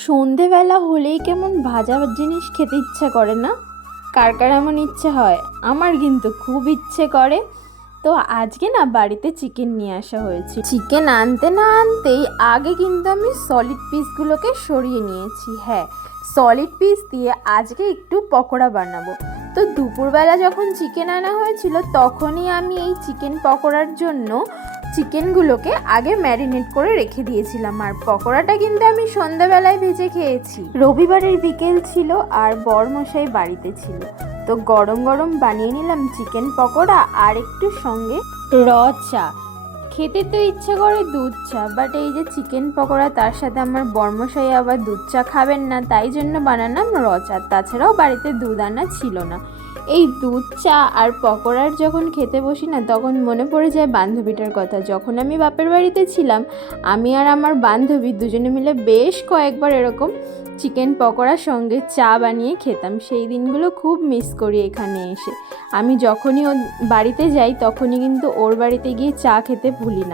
সন্ধেবেলা হলেই কেমন ভাজা জিনিস খেতে ইচ্ছে করে না? কার কার এমন ইচ্ছে হয়? আমার কিন্তু খুব ইচ্ছে করে। তো আজকে না বাড়িতে চিকেন নিয়ে আসা হয়েছে। চিকেন আনতে না আনতেই আগে কিন্তু আমি সলিড পিসগুলোকে সরিয়ে নিয়েছি। হ্যাঁ, সলিড পিস দিয়ে আজকে একটু পকোড়া বানাবো। তো দুপুরবেলা যখন চিকেন আনা হয়েছিল তখনই আমি এই চিকেন পকোড়ার জন্য চিকেনগুলোকে আগে ম্যারিনেট করে রেখে দিয়েছিলাম। আর পকোড়াটা কিন্তু আমি সন্ধ্যাবেলায় ভেজে খেয়েছি। রবিবারের বিকেল ছিল আর বরমশাই বাড়িতে ছিল। তো গরম গরম বানিয়ে নিলাম চিকেন পকোড়া আর একটু সঙ্গে র চা। খেতে তো ইচ্ছে করে দুধ চা, বাট এই যে চিকেন পকোড়া তার সাথে আমার বরমশাই আবার দুধ চা খাবেন না, তাই জন্য বানালাম র চা। তাছাড়াও বাড়িতে দুধ আনা ছিল না। এই দুধ চা আর পকোড়ার যখন খেতে বসি না, তখন মনে পড়ে যায় বান্ধবীটার কথা। যখন আমি বাপের বাড়িতে ছিলাম, আমি আর আমার বান্ধবী দুজনে মিলে বেশ কয়েকবার এরকম চিকেন পকোড়ার সঙ্গে চা বানিয়ে খেতাম। সেই দিনগুলো খুব মিস করি এখানে এসে। আমি যখনই ওর বাড়িতে যাই তখনই কিন্তু ওর বাড়িতে গিয়ে চা খেতে ভুলি না।